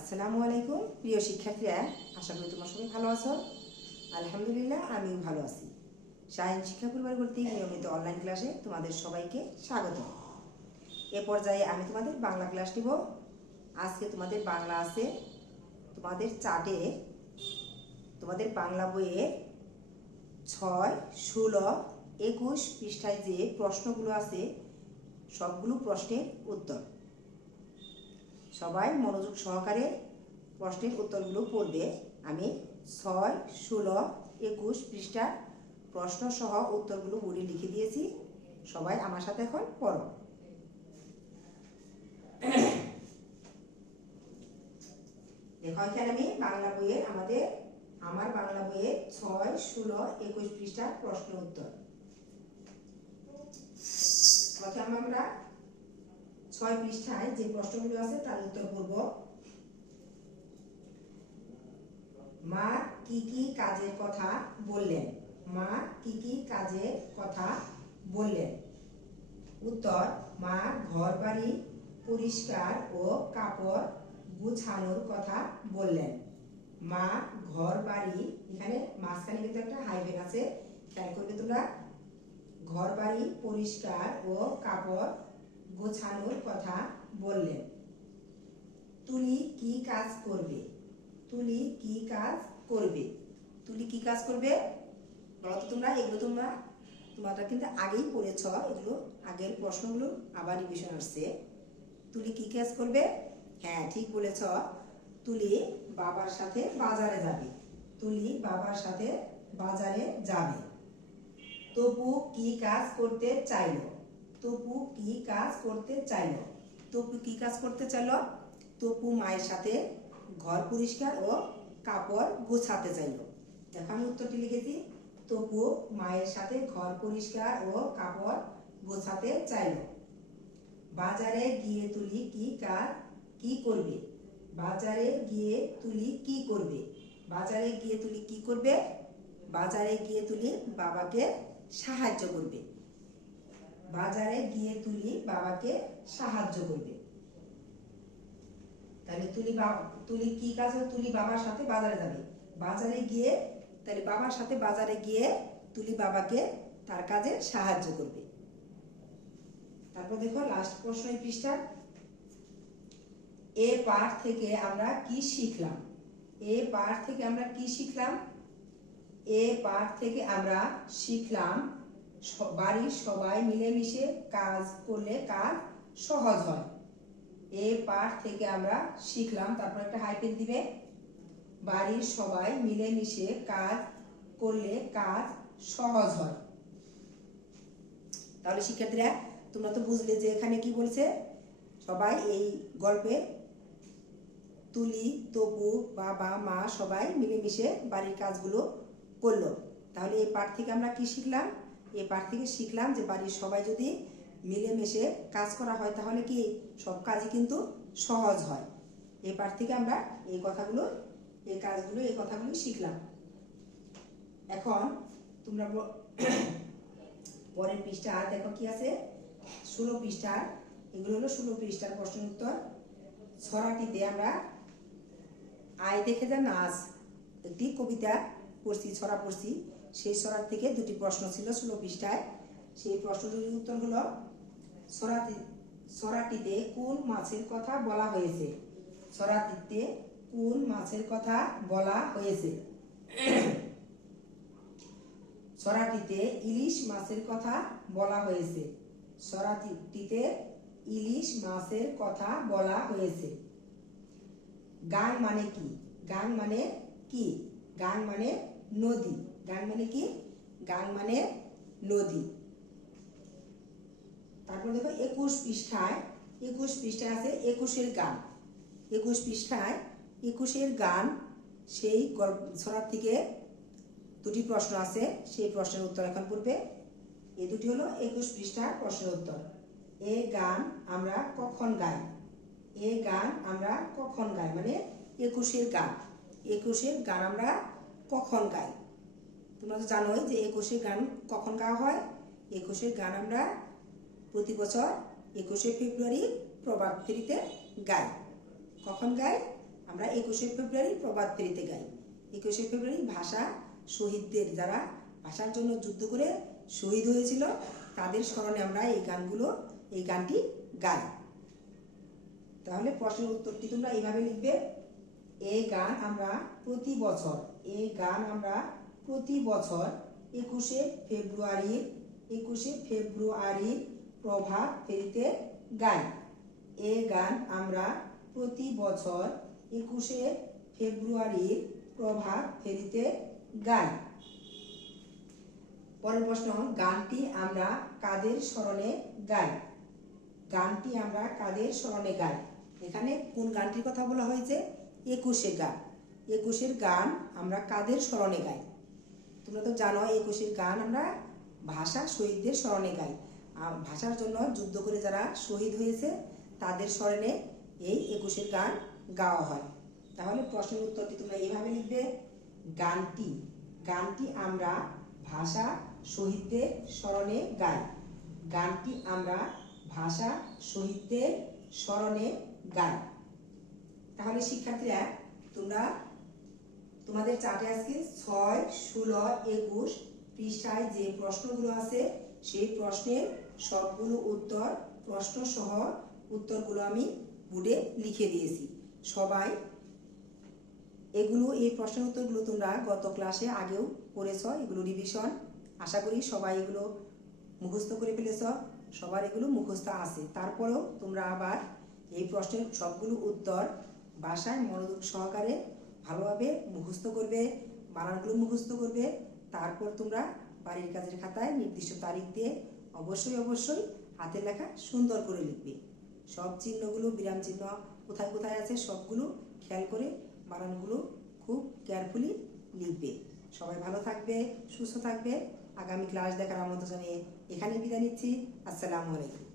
আসসালামু আলাইকুম প্রিয় শিক্ষার্থীরা, আশা করি তোমরা সবাই ভালো আছো। আলহামদুলিল্লাহ আমিও ভালো আছি। শাহিন শিক্ষা পরিবার কর্তৃক নিয়মিত অনলাইন ক্লাসে তোমাদের সবাইকে স্বাগত। এ পর্যায়ে আমি তোমাদের বাংলা ক্লাস নিব। আজকে তোমাদের বাংলা আছে তোমাদের চার্টে, তোমাদের বাংলা বইয়ে 6, 16, 21 পৃষ্ঠায় যে প্রশ্নগুলো আছে সবগুলো প্রশ্নের উত্তর। সবাই মনোযোগ সহকারে প্রশ্নের উত্তরগুলো পড়বে। আমি 6, 16, 21 পৃষ্ঠার প্রশ্ন সহ উত্তরগুলো বোর্ডে লিখে দিয়েছি। সবাই আমার সাথে এখন পড়ো। দেখো এখানে আমি বাংলা বইয়ের আমার বাংলা বইয়ের 6, 16, 21 পৃষ্ঠার প্রশ্ন উত্তর। প্রথমে আমরা 6 পৃষ্ঠায় যে প্রশ্নগুলো আছে তার উত্তর পড়ব। মা কি কি কাজের কথা বললেন? মা কি কি কাজের কথা বললেন? উত্তর, মা ঘর বাড়ি পরিষ্কার ও কাপড় গুছানোর কথা বললেন। মা ঘর বাড়ি, এখানে মাঝখানে কিন্তু একটা হাইফেন আছে, খেয়াল করবে তোমরা। ঘর বাড়ি পরিষ্কার ও কাপড় গোছানোর কথা বললেন। তুলি কি কাজ করবে? তুলি কি কাজ করবে? তুলি কি কাজ করবে বলো তো তোমরা। এগুলো তোমরা কিন্তু আগেই পড়েছ, এগুলো আগের প্রশ্নগুলো আবার রিভিশন আসছে। তুলি কি কাজ করবে? হ্যাঁ, ঠিক বলেছ। তুলি বাবার সাথে বাজারে যাবে। তুলি বাবার সাথে বাজারে যাবে। তপু কি কাজ করতে চাইলো? তপু কি কাজ করতে চাইলো? তপু কি কাজ করতে চাইলো? তপু মায়ের সাথে ঘর পরিষ্কার ও কাপড় গোছাতে চাইলো। দেখো আমি উত্তরটি লিখেছি। তপু মায়ের সাথে ঘর পরিষ্কার ও কাপড় গোছাতে চাইলো। বাজারে গিয়ে তুলি কি করবে? বাজারে গিয়ে তুলি কি করবে? বাজারে গিয়ে তুলি কি করবে? বাজারে গিয়ে তুলি বাবাকে সাহায্য করবে। বাজারে গিয়ে তুলি বাবাকে সাহায্য করবে। তাহলে তুলি কি কাজ? তুলি বাবার সাথে বাজারে যাবে। বাজারে গিয়ে, তাহলে বাবার সাথে বাজারে গিয়ে তুলি বাবাকে তার কাজে সাহায্য করবে। তারপর দেখো লাস্ট প্রশ্ন এই পৃষ্ঠা। এ পাঠ থেকে আমরা কি শিখলাম? এ পাঠ থেকে আমরা কি শিখলাম? এ পাঠ থেকে আমরা শিখলাম বাড়ির সবাই মিলেমিশে কাজ করলে কাজ সহজ হয়। এ পাঠ থেকে আমরা শিখলাম, তারপর একটা হাইফেন দিবে। বাড়ির সবাই মিলেমিশে কাজ করলে কাজ সহজ হয়। তাহলে শিক্ষার্থীরা তোমরা তো বুঝলে যে এখানে কি বলছে। সবাই এই গল্পে তুলি, তপু, বাবা, মা সবাই মিলেমিশে বাড়ির কাজগুলো করলো। তাহলে এই পাঠ থেকে আমরা কি শিখলাম? এই পাঠ থেকে শিখলাম যে বাড়ির সবাই যদি মিলেমিশে কাজ করা হয় তাহলে কি সব কাজই কিন্তু সহজ হয়। এই পাঠ থেকে আমরা এই কথাগুলো শিখলাম। এখন তোমরা পরের পৃষ্ঠা দেখো কি আছে 16 পৃষ্ঠার। এগুলো হলো 16 পৃষ্ঠার প্রশ্ন উত্তর। ছড়াটিতে আমরা আয় দেখে যা নাচ একটি কবিতা পড়ছি, ছড়া পড়ছি। সেই ছড়ার থেকে দুটি প্রশ্ন ছিল 16 পৃষ্ঠায়। সেই প্রশ্নটির উত্তর হলো, ছড়াটিতে কোন মাছের কথা বলা হয়েছে? ছড়াটিতে কোন মাছের কথা বলা হয়েছে? ছড়াটিতে ইলিশ মাছের কথা বলা হয়েছে। ছড়াটিতে ইলিশ মাছের কথা বলা হয়েছে। গাং মানে কি? গাং মানে কি? গাং মানে নদী। গাং মানে কি? গাং মানে নদী। তারপর দেখো 21 পৃষ্ঠায় আছে 21-এর গান। 21 পৃষ্ঠায় 21-এর গান, সেই ছড়ার থেকে দুটি প্রশ্ন আছে, সেই প্রশ্নের উত্তর এখন পড়বে। এই দুটি হলো 21 পৃষ্ঠার প্রশ্নের উত্তর। এ গান আমরা কখন গাই? এ গান আমরা কখন গাই মানে 21-এর গান। 21-এর গান আমরা কখন গাই? তোমরা তো জানোই যে 21-এর গান কখন গাওয়া হয়। 21-এর গান আমরা প্রতি বছর 21শে ফেব্রুয়ারি প্রভাত ফেরিতে গাই। কখন গাই? আমরা 21শে ফেব্রুয়ারি প্রভাত ফেরিতে গাই। 21শে ফেব্রুয়ারি ভাষা শহীদদের, যারা ভাষার জন্য যুদ্ধ করে শহীদ হয়েছিল, তাদের স্মরণে আমরা এই গানটি গাই। তাহলে প্রশ্নের উত্তরটি তোমরা এইভাবে লিখবে। এই গান আমরা প্রতি বছর 21শে ফেব্রুয়ারির প্রভাত ফেরিতে গাই। এই গান আমরা প্রতি বছর 21শে ফেব্রুয়ারির প্রভাত ফেরিতে গাই। পরের প্রশ্ন, গানটি আমরা কাদের স্মরণে গাই? গানটি আমরা কাদের স্মরণে গাই? এখানে কোন গানটির কথা বলা হয়েছে? 21শে গান। 21শে গান আমরা কাদের স্মরণে গাই? তোমরা তো জানো 21শে গান আমরা ভাষা শহীদদের স্মরণে গাই। ভাষার জন্য যুদ্ধ করে যারা শহীদ হয়েছে তাদের স্মরণে এই 21শে গান গাওয়া হয়। তাহলে প্রশ্নের উত্তরটি তোমরা এইভাবে লিখবে। গানটি আমরা ভাষা শহীদদের স্মরণে গাই। গানটি আমরা ভাষা শহীদদের স্মরণে গাই। তাহলে শিক্ষার্থীরা, তোমরা তোমাদের চার্টে আজকে 6, 16, 21 পৃষ্ঠায় যে প্রশ্নগুলো আছে সেই প্রশ্নের সবগুলো উত্তর, প্রশ্ন সহ উত্তরগুলো আমি বোর্ডে লিখে দিয়েছি। সবাই এই প্রশ্নের উত্তরগুলো তোমরা গত ক্লাসে আগেও পড়েছ, এগুলো রিভিশন। আশা করি সবাই এগুলো মুখস্থ করে ফেলেছ, সবার এগুলো মুখস্থ আছে। তারপরেও তোমরা আবার এই প্রশ্নের সবগুলো উত্তর বাসায় মনোযোগ সহকারে ভালোভাবে মুখস্থ করবে, বানানগুলো মুখস্থ করবে। তারপর তোমরা বাড়ির কাজের খাতায় নির্দিষ্ট তারিখ দিয়ে অবশ্যই হাতের লেখা সুন্দর করে লিখবে। সব চিহ্নগুলো, বিরাম চিহ্ন কোথায় কোথায় আছে সবগুলো খেয়াল করে বানানগুলো খুব কেয়ারফুলি লিখবে। সবাই ভালো থাকবে, সুস্থ থাকবে। আগামী ক্লাস দেখার আমন্ত্রণ জানিয়ে এখানে বিদায় নিচ্ছি। আসসালামু আলাইকুম।